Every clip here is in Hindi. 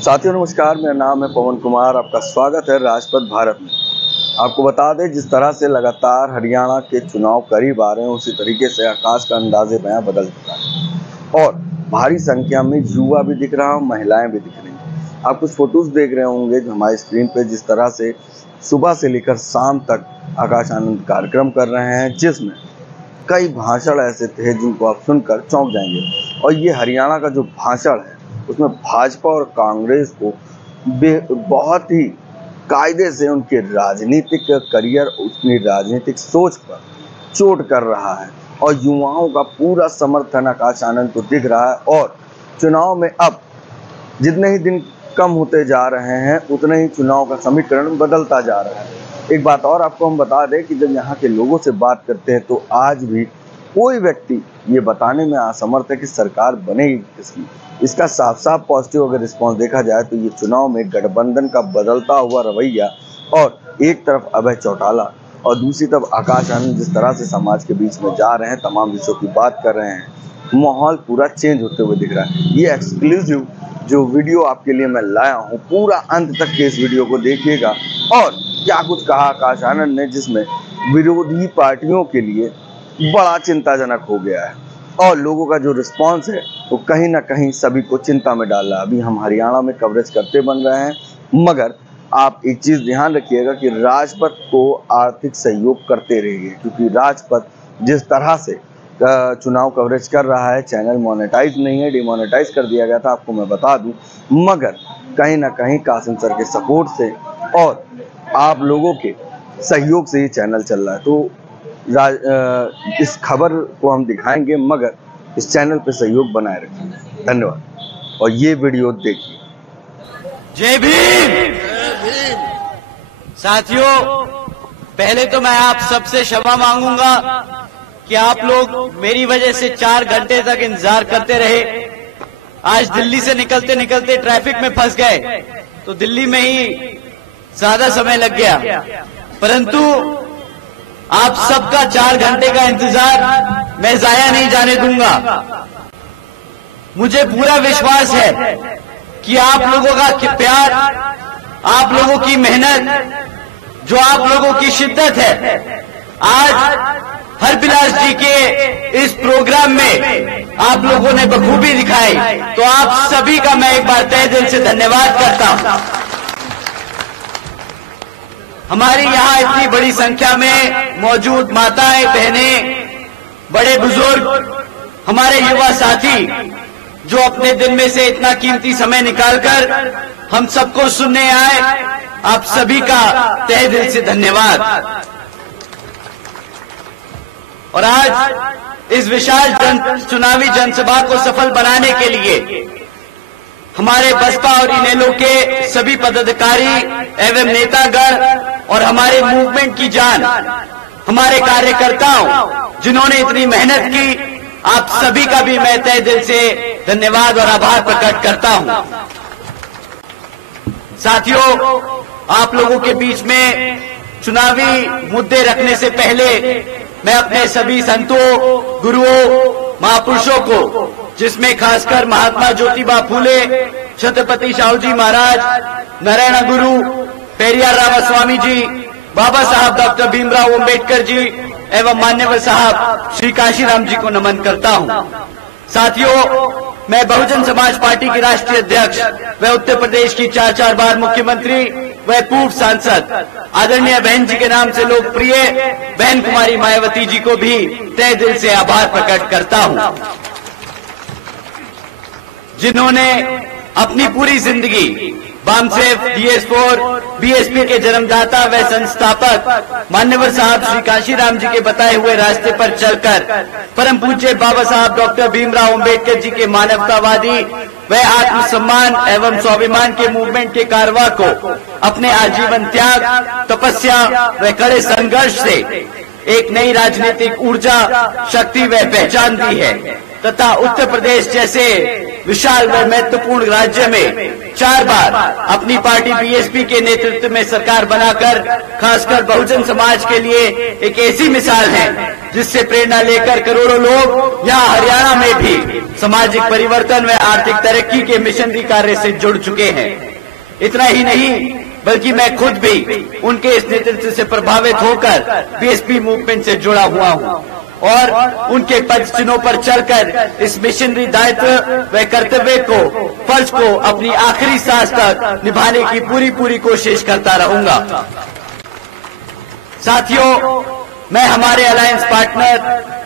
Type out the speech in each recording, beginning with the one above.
साथियों नमस्कार, मेरा नाम है पवन कुमार। आपका स्वागत है राजपथ भारत में। आपको बता दें, जिस तरह से लगातार हरियाणा के चुनाव करीब आ रहे हैं, उसी तरीके से आकाश का अंदाजे बयां बदल चुका है और भारी संख्या में युवा भी दिख रहा है, महिलाएं भी दिख रही हैं। आप कुछ फोटोज देख रहे होंगे जो हमारी स्क्रीन पे, जिस तरह से सुबह से लेकर शाम तक आकाश आनंद कार्यक्रम कर रहे हैं, जिसमें कई भाषण ऐसे थे जिनको आप सुनकर चौंक जाएंगे। और ये हरियाणा का जो भाषण है उसमें भाजपा और कांग्रेस को बहुत ही कायदे से उनके राजनीतिक करियर, उसकी राजनीतिक सोच पर चोट कर रहा है और युवाओं का पूरा समर्थन आकाश आनंद को दिख रहा है। और चुनाव में अब जितने ही दिन कम होते जा रहे हैं उतने ही चुनाव का समीकरण बदलता जा रहा है। एक बात और आपको हम बता दें कि जब यहाँ के लोगों से बात करते हैं तो आज भी कोई व्यक्ति ये बताने में असमर्थ है कि सरकार बनेगी किसकी। इसका साफ साफ पॉजिटिव अगर रिस्पॉन्स देखा जाए तो ये चुनाव में गठबंधन का बदलता हुआ रवैया, और एक तरफ अभय चौटाला और दूसरी तरफ आकाश आनंद जिस तरह से समाज के बीच में जा रहे हैं, तमाम विषयों की बात कर रहे हैं, माहौल पूरा चेंज होते हुए दिख रहा है। ये एक्सक्लूसिव जो वीडियो आपके लिए मैं लाया हूँ, पूरा अंत तक के इस वीडियो को देखिएगा। और क्या कुछ कहा आकाश आनंद ने, जिसमें विरोधी पार्टियों के लिए बड़ा चिंताजनक हो गया है और लोगों का जो रिस्पांस है वो कहीं ना कहीं सभी को चिंता में डाल रहा है। अभी हम हरियाणा में कवरेज करते बन रहे हैं, मगर आप एक चीज़ ध्यान रखिएगा कि राजपथ को आर्थिक सहयोग करते रहिए, क्योंकि राजपथ जिस तरह से चुनाव कवरेज कर रहा है, चैनल मोनेटाइज नहीं है, डिमोनेटाइज कर दिया गया था, आपको मैं बता दूं, मगर कहीं ना कहीं कासिम सर के सपोर्ट से और आप लोगों के सहयोग से ये चैनल चल रहा है। तो इस खबर को हम दिखाएंगे, मगर इस चैनल पे सहयोग बनाए रखिए। धन्यवाद और ये वीडियो देखिए। जय भीम। साथियों, पहले तो मैं आप सबसे क्षमा मांगूंगा कि आप लोग मेरी वजह से 4 घंटे तक इंतजार करते रहे। आज दिल्ली से निकलते निकलते ट्रैफिक में फंस गए तो दिल्ली में ही ज्यादा समय लग गया, परंतु आप सबका 4 घंटे का इंतजार मैं जाया नहीं जाने दूंगा। मुझे पूरा विश्वास है कि आप लोगों का प्यार, आप लोगों की मेहनत, जो आप लोगों की शिद्दत है, आज हरबिलास जी के इस प्रोग्राम में आप लोगों ने बखूबी दिखाई। तो आप सभी का मैं एक बार तहे दिल से धन्यवाद करता हूं। हमारी यहाँ इतनी बड़ी संख्या में मौजूद माताएं, बहनें, बड़े बुजुर्ग, हमारे युवा साथी जो अपने दिन में से इतना कीमती समय निकालकर हम सबको सुनने आए, आप सभी का तहे दिल से धन्यवाद। और आज इस विशाल चुनावी जनसभा को सफल बनाने के लिए हमारे बसपा और इनेलो के सभी पदाधिकारी एवं नेतागण और हमारे मूवमेंट की जान, हमारे कार्यकर्ताओं जिन्होंने इतनी मेहनत की, आप सभी का भी मैं तहे दिल से धन्यवाद और आभार प्रकट करता हूं। साथियों, आप लोगों के बीच में चुनावी मुद्दे रखने से पहले मैं अपने सभी संतों, गुरुओं, महापुरुषों को, जिसमें खासकर महात्मा ज्योतिबा फूले, छत्रपति शाहू जी महाराज, नारायण गुरु, पेरियार रामास्वामी जी, बाबा साहब डॉक्टर भीमराव अंबेडकर जी एवं मान्यवर साहब श्री काशीराम जी को नमन करता हूं। साथियों, मैं बहुजन समाज पार्टी की राष्ट्रीय अध्यक्ष व उत्तर प्रदेश की 4 बार मुख्यमंत्री व पूर्व सांसद आदरणीय बहन जी के नाम से लोकप्रिय बहन कुमारी मायावती जी को भी तहे दिल से आभार प्रकट करता हूं, जिन्होंने अपनी पूरी जिंदगी वामसेफ, DS4, BSP के जन्मदाता व संस्थापक मान्यवर साहब श्री काशीराम जी के बताए हुए रास्ते पर चलकर परम पूज्य बाबा साहब डॉक्टर भीमराव अंबेडकर जी के मानवतावादी व आत्मसम्मान एवं स्वाभिमान के मूवमेंट के कारवा को अपने आजीवन त्याग, तपस्या व कड़े संघर्ष से एक नई राजनीतिक ऊर्जा, शक्ति व पहचान दी है तथा उत्तर प्रदेश जैसे विशाल व महत्वपूर्ण राज्य में 4 बार अपनी पार्टी BSP के नेतृत्व में सरकार बनाकर खासकर बहुजन समाज के लिए एक ऐसी मिसाल है जिससे प्रेरणा लेकर करोड़ों लोग यहाँ हरियाणा में भी सामाजिक परिवर्तन व आर्थिक तरक्की के मिशनरी कार्य से जुड़ चुके हैं। इतना ही नहीं बल्कि मैं खुद भी उनके इस नेतृत्व से प्रभावित होकर बीएसपी मूवमेंट से जुड़ा हुआ हूं और उनके पद चिन्हों पर चलकर इस मिशनरी दायित्व व कर्तव्य को फर्ज को अपनी आखिरी सांस तक निभाने की पूरी कोशिश करता रहूंगा। साथियों, मैं हमारे alliance partner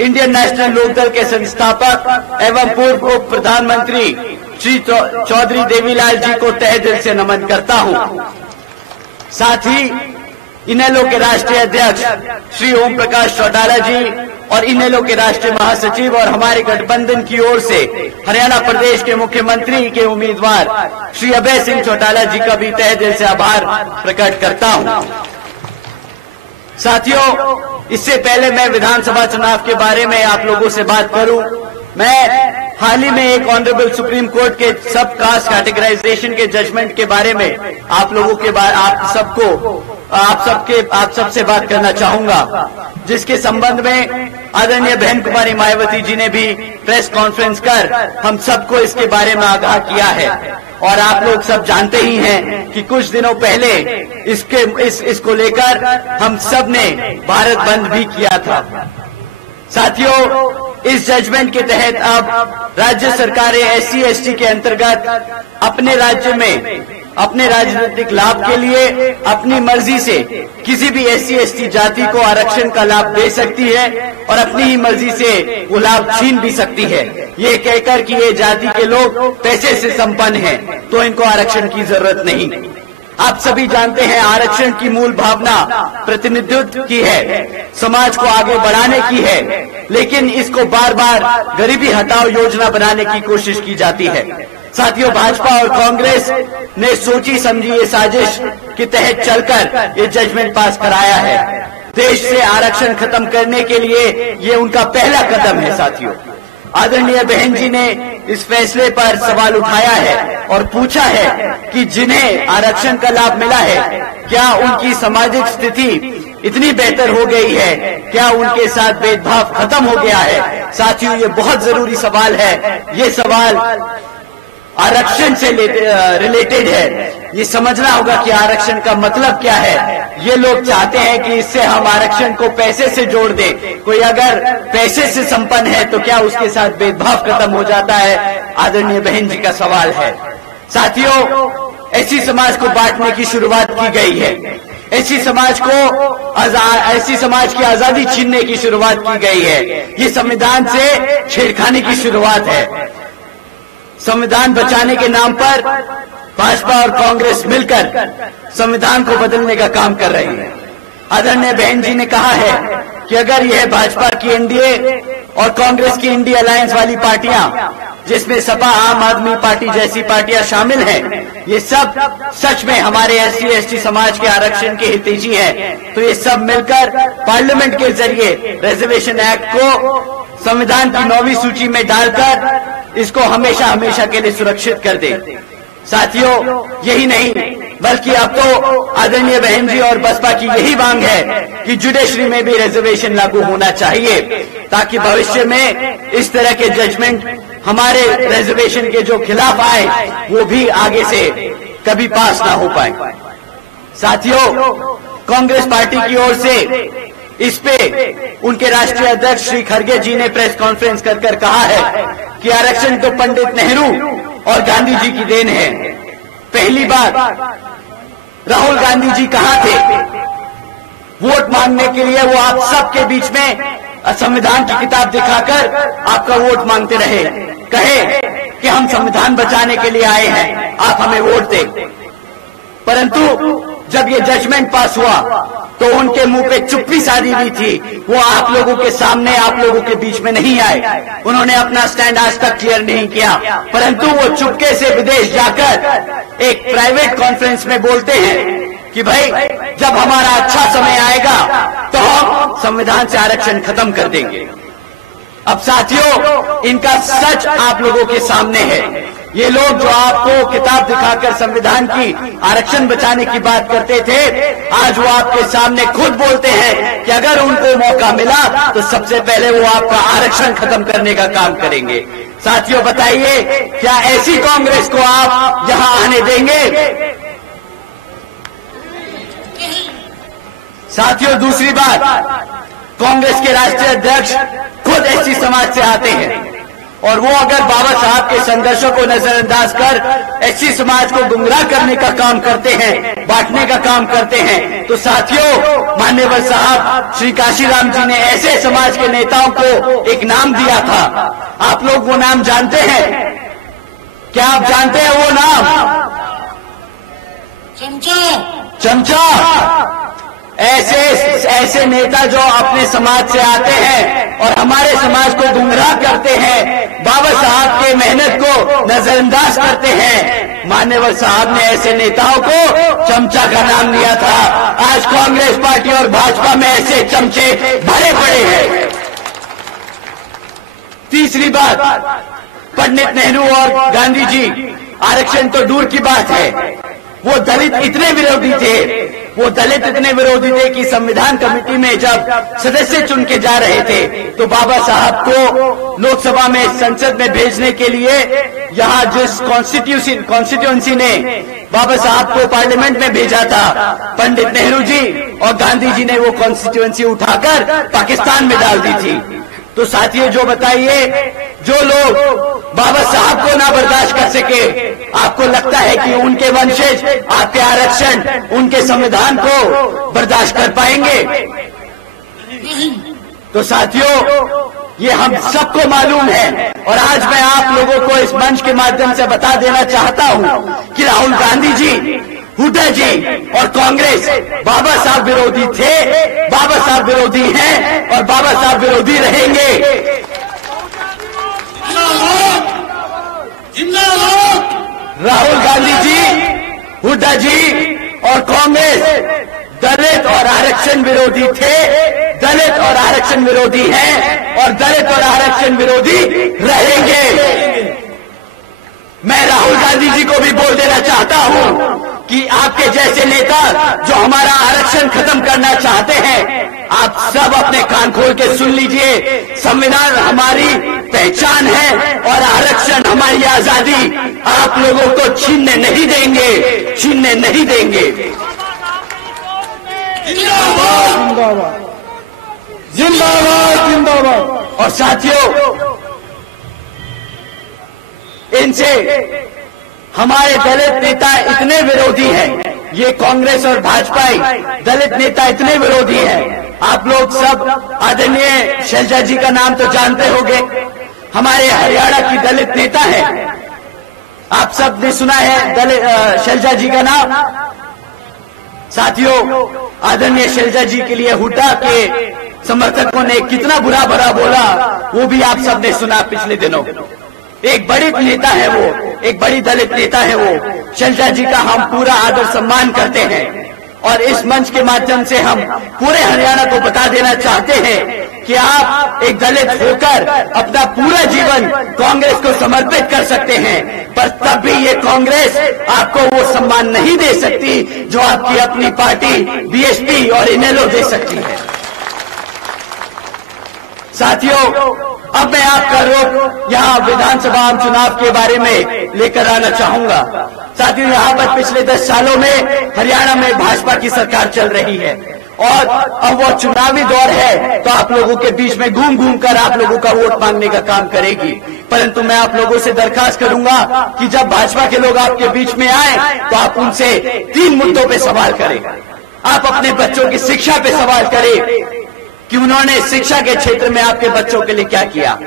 Indian national Lokdal के संस्थापक एवं पूर्व उप प्रधानमंत्री श्री चौधरी देवीलाल जी को तहे दिल से नमन करता हूं। साथ ही इनेलो के राष्ट्रीय अध्यक्ष श्री ओम प्रकाश चौटाला जी और इनेलो के राष्ट्रीय महासचिव और हमारे गठबंधन की ओर से हरियाणा प्रदेश के मुख्यमंत्री के उम्मीदवार श्री अभय सिंह चौटाला जी का भी तहे दिल से आभार प्रकट करता हूं। साथियों, इससे पहले मैं विधानसभा चुनाव के बारे में आप लोगों से बात करूं, मैं हाल ही में एक ऑनरेबल सुप्रीम कोर्ट के सब कास्ट कैटेगराइजेशन के जजमेंट के बारे में आप सबसे बात करना चाहूंगा, जिसके संबंध में आदरणीय बहन कुमारी मायावती जी ने भी प्रेस कॉन्फ्रेंस कर हम सबको इसके बारे में आगाह किया है। और आप लोग सब जानते ही हैं कि कुछ दिनों पहले इसको लेकर हम सब ने भारत बंद भी किया था। साथियों, इस जजमेंट के तहत अब राज्य सरकारें SC/ST के अंतर्गत अपने राज्य में अपने राजनीतिक लाभ के लिए अपनी मर्जी से किसी भी SC/ST जाति को आरक्षण का लाभ दे सकती है और अपनी ही मर्जी से वो लाभ छीन भी सकती है, ये कहकर कि ये जाति के लोग पैसे से संपन्न हैं तो इनको आरक्षण की जरूरत नहीं। आप सभी जानते हैं आरक्षण की मूल भावना प्रतिनिधित्व की है, समाज को आगे बढ़ाने की है, लेकिन इसको बार बार गरीबी हटाओ योजना बनाने की कोशिश की जाती है। साथियों, भाजपा और कांग्रेस ने सोची समझी ये साजिश के तहत चलकर ये जजमेंट पास कराया है। देश से आरक्षण खत्म करने के लिए ये उनका पहला कदम है। साथियों, आदरणीय बहन जी ने इस फैसले पर सवाल उठाया है और पूछा है कि जिन्हें आरक्षण का लाभ मिला है, क्या उनकी सामाजिक स्थिति इतनी बेहतर हो गई है, क्या उनके साथ भेदभाव खत्म हो गया है। साथियों, ये बहुत जरूरी सवाल है। ये सवाल आरक्षण से रिलेटेड है। ये समझना होगा कि आरक्षण का मतलब क्या है। ये लोग चाहते हैं कि इससे हम आरक्षण को पैसे से जोड़ दें। कोई अगर पैसे से संपन्न है तो क्या उसके साथ भेदभाव खत्म हो जाता है? आदरणीय बहन जी का सवाल है। साथियों, ऐसी समाज को बांटने की शुरुआत की गई है। ऐसी समाज की आजादी छीनने की शुरुआत की गई है। ये संविधान से छेड़खानी की शुरुआत है। संविधान बचाने के नाम पर भाजपा और कांग्रेस मिलकर संविधान को बदलने का काम कर रहे हैं। आदरणीय बहन जी ने कहा है कि अगर यह भाजपा की एनडीए और कांग्रेस की इंडिया अलायंस वाली पार्टियां, जिसमें सपा आम आदमी पार्टी जैसी पार्टियां शामिल हैं, ये सब सच में हमारे SC/ST समाज के आरक्षण के हितैषी हैं, तो ये सब मिलकर पार्लियामेंट के जरिए रिजर्वेशन एक्ट को संविधान की 9वीं सूची में डालकर इसको हमेशा हमेशा के लिए सुरक्षित कर दे। साथियों, यही नहीं बल्कि अब तो आदरणीय बहन जी और बसपा की यही मांग है कि जुडिशरी में भी रिजर्वेशन लागू होना चाहिए, ताकि भविष्य में इस तरह के जजमेंट हमारे रिजर्वेशन के जो खिलाफ आए वो भी आगे से कभी पास ना हो पाए। साथियों, कांग्रेस पार्टी की ओर से इस पे उनके राष्ट्रीय अध्यक्ष श्री खड़गे जी ने प्रेस कॉन्फ्रेंस कर कहा है कि आरक्षण तो पंडित नेहरू और गांधी जी की देन है। पहली बात, राहुल गांधी जी कहां थे? वोट मांगने के लिए वो आप सबके बीच में संविधान की किताब दिखाकर आपका वोट मांगते रहे, कहे कि हम संविधान बचाने के लिए आए हैं, आप हमें वोट दें। परंतु जब ये जजमेंट पास हुआ तो उनके मुंह पे चुप्पी साधी हुई थी। वो आप लोगों के सामने, आप लोगों के बीच में नहीं आए। उन्होंने अपना स्टैंड आज तक क्लियर नहीं किया, परंतु वो चुपके से विदेश जाकर एक प्राइवेट कॉन्फ्रेंस में बोलते हैं कि भाई जब हमारा अच्छा समय आएगा तो हम संविधान से आरक्षण खत्म कर देंगे। अब साथियों, इनका सच आप लोगों के सामने है। ये लोग जो आपको किताब दिखाकर संविधान की आरक्षण बचाने की बात करते थे, आज वो आपके सामने खुद बोलते हैं कि अगर उनको मौका मिला तो सबसे पहले वो आपका आरक्षण खत्म करने का काम करेंगे। साथियों बताइए, क्या ऐसी कांग्रेस को आप यहां आने देंगे? साथियों दूसरी बात, कांग्रेस के राष्ट्रीय अध्यक्ष खुद एससी समाज से आते हैं और वो अगर बाबा साहब के संघर्षों को नजरअंदाज कर एससी समाज को गुमराह करने का काम करते हैं, बांटने का काम करते हैं, तो साथियों मान्यवर साहब श्री काशीराम जी ने ऐसे समाज के नेताओं को एक नाम दिया था। आप लोग वो नाम जानते हैं? क्या आप जानते हैं वो नाम? चमचा। ऐसे नेता जो अपने समाज से आते हैं और हमारे समाज को गुमराह करते हैं, बाबा साहब के मेहनत को नजरअंदाज करते हैं, मान्यवर साहब ने ऐसे नेताओं को चमचा का नाम दिया था। आज कांग्रेस पार्टी और भाजपा में ऐसे चमचे भरे पड़े हैं। तीसरी बात, पंडित नेहरू और गांधी जी, आरक्षण तो दूर की बात है, वो दलित इतने विरोधी थे कि संविधान कमेटी में जब सदस्य चुन के जा रहे थे तो बाबा साहब को लोकसभा में, संसद में भेजने के लिए यहाँ जिस कॉन्स्टिट्यूंसी ने बाबा साहब को पार्लियामेंट में भेजा था, पंडित नेहरू जी और गांधी जी ने वो कॉन्स्टिट्यूंसी उठाकर पाकिस्तान में डाल दी थी। तो साथियों जो बताइए, जो लोग बाबा साहब को ना बर्दाश्त कर सके, आपको लगता है कि उनके वंशज आपके आरक्षण, उनके संविधान को बर्दाश्त कर पाएंगे? तो साथियों ये हम सबको मालूम है और आज मैं आप लोगों को इस मंच के माध्यम से बता देना चाहता हूं कि राहुल गांधी जी, हुड्डा जी और कांग्रेस बाबा साहब विरोधी थे, बाबा साहब विरोधी हैं और बाबा साहब विरोधी रहेंगे। राहुल गांधी जी, हुड्डा जी और कांग्रेस दलित और आरक्षण विरोधी थे, दलित और आरक्षण विरोधी हैं और दलित और आरक्षण विरोधी रहेंगे। मैं राहुल गांधी जी को भी बोल देना चाहता हूं कि आपके जैसे नेता जो हमारा आरक्षण खत्म करना चाहते हैं, आप सब अपने कान खोल के सुन लीजिए, संविधान हमारी पहचान है और आरक्षण हमारी आजादी आप लोगों को छीनने नहीं देंगे, छीनने नहीं देंगे। जिंदाबाद जिंदाबाद जिंदाबाद। और साथियों इनसे हमारे दलित नेता इतने विरोधी हैं, ये कांग्रेस और भाजपा दलित नेता इतने विरोधी हैं। आप लोग सब आदरणीय शैलजा जी का नाम तो जानते होंगे, हमारे हरियाणा की दलित नेता है, आप सब ने सुना है दलित शैलजा जी का नाम। साथियों आदरणीय शैलजा जी के लिए हुड्डा के समर्थकों ने कितना बुरा भरा बोला, वो भी आप सब ने सुना पिछले दिनों। एक बड़ी नेता है वो, एक बड़ी दलित नेता है वो। शैलजा जी का हम पूरा आदर सम्मान करते हैं और इस मंच के माध्यम से हम पूरे हरियाणा को बता देना चाहते हैं कि आप एक दलित होकर अपना पूरा जीवन कांग्रेस को समर्पित कर सकते हैं, पर तब भी ये कांग्रेस आपको वो सम्मान नहीं दे सकती जो आपकी अपनी पार्टी बीएसपी और इनेलो दे सकती है। साथियों अब मैं आपका रुख यहाँ विधानसभा चुनाव के बारे में लेकर आना चाहूंगा। साथियों यहाँ पर पिछले 10 सालों में हरियाणा में भाजपा की सरकार चल रही है और अब वो चुनावी दौर है तो आप लोगों के बीच में घूम घूम कर आप लोगों का वोट मांगने का काम करेगी। परंतु मैं आप लोगों से दरखास्त करूंगा कि जब भाजपा के लोग आपके बीच में आए तो आप उनसे 3 मुद्दों पे सवाल करें। आप अपने बच्चों की शिक्षा पे सवाल करें कि उन्होंने शिक्षा के क्षेत्र में आपके बच्चों के लिए क्या किया।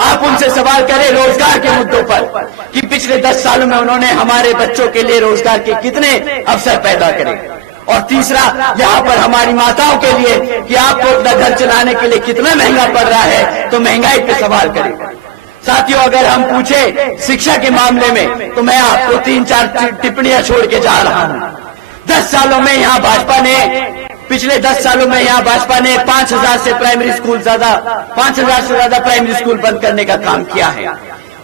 आप उनसे सवाल करें रोजगार के मुद्दों पर कि पिछले 10 सालों में उन्होंने हमारे बच्चों के लिए रोजगार के कितने अवसर पैदा करे। और तीसरा, यहाँ पर हमारी माताओं के लिए कि आपको अपना घर चलाने के लिए कितना महंगा पड़ रहा है, तो महंगाई पे सवाल करें। साथियों अगर हम पूछे शिक्षा के मामले में तो मैं आपको 3-4 टिप्पणियां छोड़ के जा रहा हूँ। 10 सालों में यहाँ भाजपा ने, पिछले 10 सालों में यहाँ भाजपा ने 5,000 से ज्यादा प्राइमरी स्कूल बंद करने का काम किया है।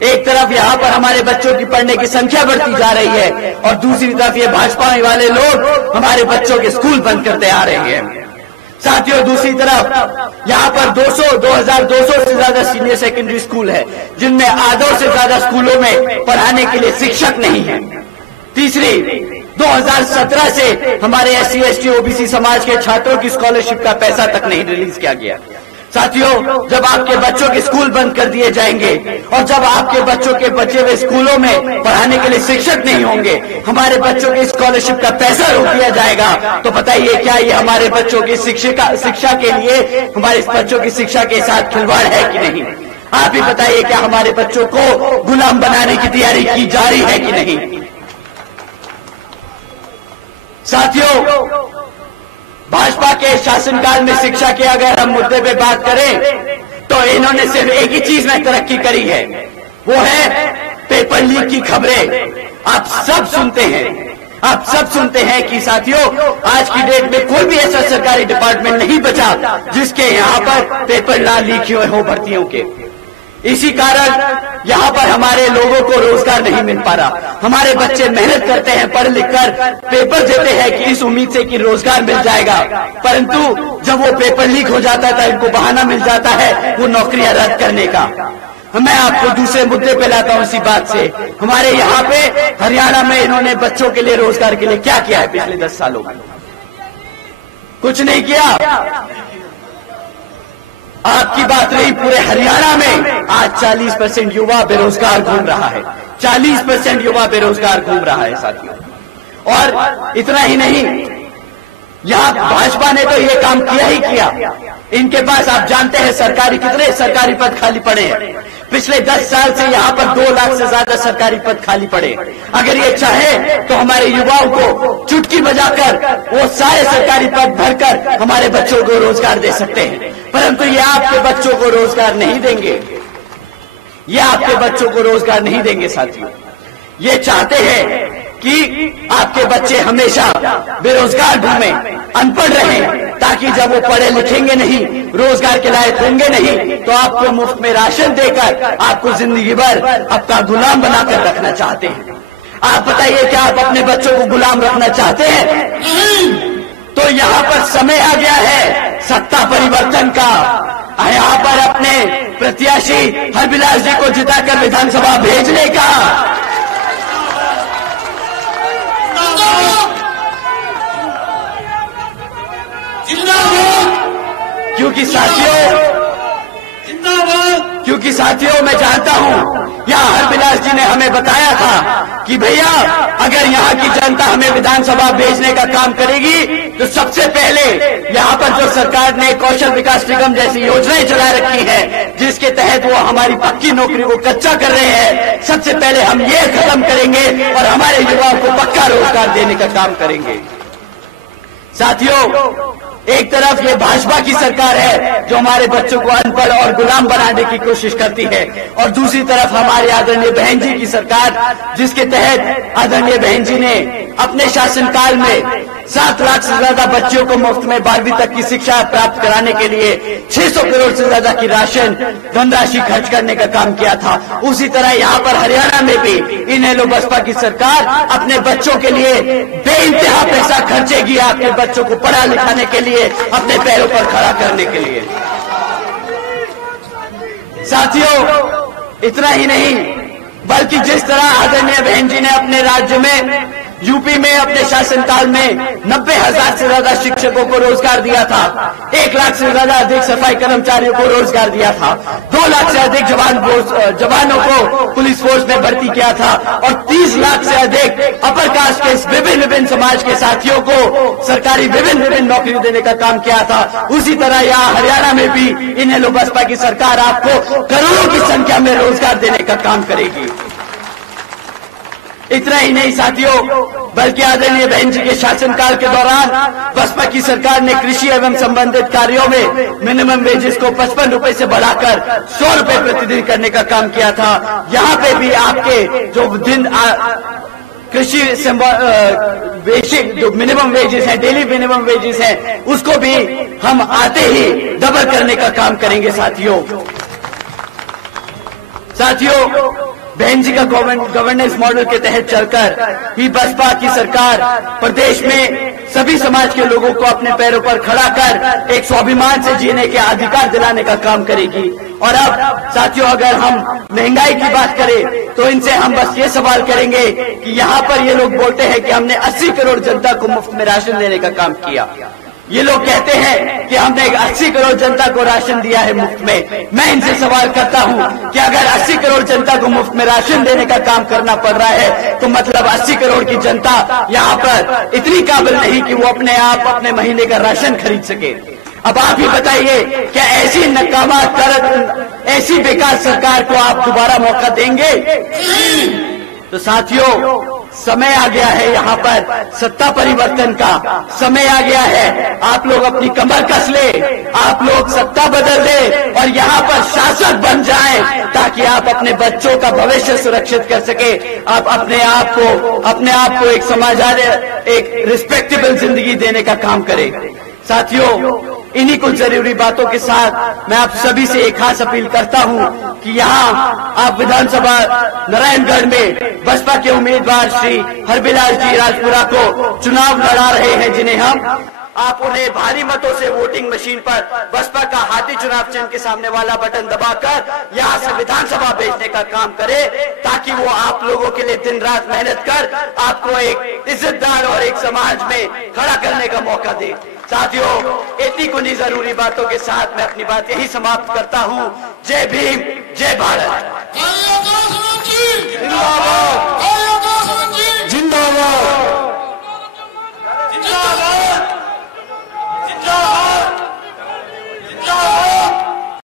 एक तरफ यहाँ पर हमारे बच्चों की पढ़ने की संख्या बढ़ती जा रही है और दूसरी तरफ ये भाजपा वाले लोग हमारे बच्चों के स्कूल बंद करते आ रहे हैं। साथियों, दूसरी तरफ यहाँ पर 2200 से ज्यादा सीनियर सेकेंडरी स्कूल है, जिनमें आधों से ज्यादा स्कूलों में पढ़ाने के लिए शिक्षक नहीं है। तीसरी, 2017 से हमारे SC, ST, OBC समाज के छात्रों की स्कॉलरशिप का पैसा तक नहीं रिलीज किया गया। साथियों, जब आपके बच्चों के स्कूल बंद कर दिए जाएंगे और जब आपके बच्चों के बचे हुए स्कूलों में पढ़ाने के लिए शिक्षक नहीं होंगे, हमारे बच्चों की स्कॉलरशिप का पैसा रोक दिया जाएगा, तो बताइए क्या ये हमारे बच्चों की शिक्षा के लिए, हमारे बच्चों की शिक्षा के साथ खिलवाड़ है कि नहीं? आप ही बताइए, क्या हमारे बच्चों को गुलाम बनाने की तैयारी की जा रही है कि नहीं? साथियों, भाजपा के शासनकाल में शिक्षा के अगर हम मुद्दे पे बात करें तो इन्होंने सिर्फ एक ही चीज में तरक्की करी है, वो है पेपर लीक की खबरें। आप सब सुनते हैं कि साथियों, आज की डेट में कोई भी ऐसा सरकारी डिपार्टमेंट नहीं बचा जिसके यहाँ पर पेपर ना लीक हुए हो भर्तियों के। इसी कारण यहाँ पर हमारे लोगों को रोजगार नहीं मिल पा रहा। हमारे बच्चे मेहनत करते हैं, पढ़ लिख कर पेपर देते हैं कि इस उम्मीद से कि रोजगार मिल जाएगा, परंतु जब वो पेपर लीक हो जाता है इनको बहाना मिल जाता है वो नौकरियां रद्द करने का। मैं आपको दूसरे मुद्दे पे लाता हूँ इसी बात से। हमारे यहाँ पे हरियाणा में इन्होंने बच्चों के लिए, रोजगार के लिए क्या किया है पिछले 10 सालों में? कुछ नहीं किया। आपकी बात रही पूरे हरियाणा में आज 40% युवा बेरोजगार घूम रहा है। 40% युवा बेरोजगार घूम रहा है साथियों। और इतना ही नहीं, यहाँ भाजपा ने तो ये काम किया ही किया। इनके पास आप जानते हैं कितने सरकारी पद खाली पड़े हैं। पिछले 10 साल से यहाँ पर 2 लाख से ज्यादा सरकारी पद खाली पड़े। अगर ये चाहे तो हमारे युवाओं को चुटकी बजाकर वो सारे सरकारी पद भरकर हमारे बच्चों को रोजगार दे सकते हैं, परंतु ये आपके बच्चों को रोजगार नहीं देंगे। ये आपके बच्चों को रोजगार नहीं देंगे साथियों। ये चाहते हैं कि आपके बच्चे हमेशा बेरोजगार घूमें, अनपढ़ रहें, ताकि जब वो पढ़े लिखेंगे नहीं, रोजगार के लायक होंगे नहीं, तो आपको मुफ्त में राशन देकर आपको जिंदगी भर अपना गुलाम बनाकर रखना चाहते हैं। आप बताइए, क्या आप अपने बच्चों को गुलाम रखना चाहते हैं? तो यहाँ पर समय आ गया है सत्ता परिवर्तन का। यहाँ पर अपने प्रत्याशी हरबिलास जी को जिताकर विधानसभा भेजने का। क्योंकि साथियों मैं जानता हूं, यहाँ हरबिलास जी ने हमें बताया था कि भैया अगर यहाँ की जनता हमें विधानसभा भेजने का काम करेगी तो सबसे पहले यहाँ पर जो सरकार ने कौशल विकास निगम जैसी योजनाएं चला रखी है, जिसके तहत वो हमारी पक्की नौकरी को कच्चा कर रहे हैं, सबसे पहले हम ये खत्म करेंगे और हमारे युवाओं को पक्का रोजगार देने का काम करेंगे। साथियों, एक तरफ ये भाजपा की सरकार है जो हमारे बच्चों को अनपढ़ और गुलाम बनाने की कोशिश करती है, और दूसरी तरफ हमारे आदरणीय बहन जी की सरकार, जिसके तहत आदरणीय बहन जी ने अपने शासनकाल में 7 लाख से ज्यादा बच्चों को मुफ्त में 12वीं तक की शिक्षा प्राप्त कराने के लिए 600 करोड़ से ज्यादा की धनराशि खर्च करने का काम किया था। उसी तरह यहाँ पर हरियाणा में भी इनेलो बसपा की सरकार अपने बच्चों के लिए बेइंतहा पैसा खर्चेगी, अपने बच्चों को पढ़ा लिखाने के लिए, अपने पैरों पर खड़ा करने के लिए। साथियों, इतना ही नहीं बल्कि जिस तरह आदरणीय बहन जी ने अपने राज्य में यूपी में अपने शासनकाल में 90,000 से ज्यादा शिक्षकों को रोजगार दिया था, 1 लाख से ज्यादा अधिक सफाई कर्मचारियों को रोजगार दिया था, 2 लाख से अधिक जवानों को पुलिस फोर्स में भर्ती किया था, और 30 लाख से अधिक अपर कास्ट के विभिन्न समाज के साथियों को सरकारी विभिन्न नौकरी देने का काम किया था। उसी तरह यहाँ हरियाणा में भी इनेलो बसपा की सरकार आपको करोड़ों की संख्या में रोजगार देने का काम करेगी। इतना ही नहीं साथियों, बल्कि आदरणीय बहन जी के शासनकाल के दौरान बसपा की सरकार ने कृषि एवं संबंधित कार्यों में मिनिमम वेजेस को 55 रुपए से बढ़ाकर 100 रुपए प्रतिदिन करने का काम किया था। यहाँ पे भी आपके जो कृषि बेसिक जो मिनिमम वेजेस हैं, डेली मिनिमम वेजेस हैं, उसको भी हम आते ही डबल करने का काम करेंगे। साथियों, बहन जी का गवर्नेंस मॉडल के तहत चलकर ही बसपा की सरकार प्रदेश में सभी समाज के लोगों को अपने पैरों पर खड़ा कर एक स्वाभिमान से जीने के अधिकार दिलाने का काम करेगी। और अब साथियों, अगर हम महंगाई की बात करें तो इनसे हम बस ये सवाल करेंगे कि यहाँ पर ये लोग बोलते हैं कि हमने 80 करोड़ जनता को मुफ्त में राशन देने का काम किया। ये लोग कहते हैं कि हमने 80 करोड़ जनता को राशन दिया है मुफ्त में। मैं इनसे सवाल करता हूं कि अगर 80 करोड़ जनता को मुफ्त में राशन देने का काम करना पड़ रहा है तो मतलब 80 करोड़ की जनता यहाँ पर इतनी काबिल नहीं कि वो अपने आप अपने महीने का राशन खरीद सके। अब आप ही बताइए, क्या ऐसी नकामा ऐसी बेकार सरकार को आप दोबारा मौका देंगे? तो साथियों, समय आ गया है यहाँ पर सत्ता परिवर्तन का। समय आ गया है, आप लोग अपनी कमर कस ले, आप लोग सत्ता बदल दे और यहाँ पर शासक बन जाएं ताकि आप अपने बच्चों का भविष्य सुरक्षित कर सके। आप अपने आप को एक एक रिस्पेक्टेबल जिंदगी देने का काम करें। साथियों, इन्हीं कुछ जरूरी बातों के साथ मैं आप सभी से एक खास अपील करता हूं कि यहाँ आप विधानसभा नारायणगढ़ में बसपा के उम्मीदवार श्री हरबिलास जी राजपुरा को चुनाव लड़ा रहे हैं, जिन्हें आप उन्हें भारी मतों से वोटिंग मशीन पर बसपा का हाथी चुनाव चिन्ह के सामने वाला बटन दबाकर यहाँ से विधानसभा भेजने का काम करे, ताकि वो आप लोगों के लिए दिन रात मेहनत कर आपको एक इज्जतदार और एक समाज में खड़ा करने का मौका दे। साथियों, इतनी कुछ जरूरी बातों के साथ मैं अपनी बात यही समाप्त करता हूँ। जय भीम, जय भारत।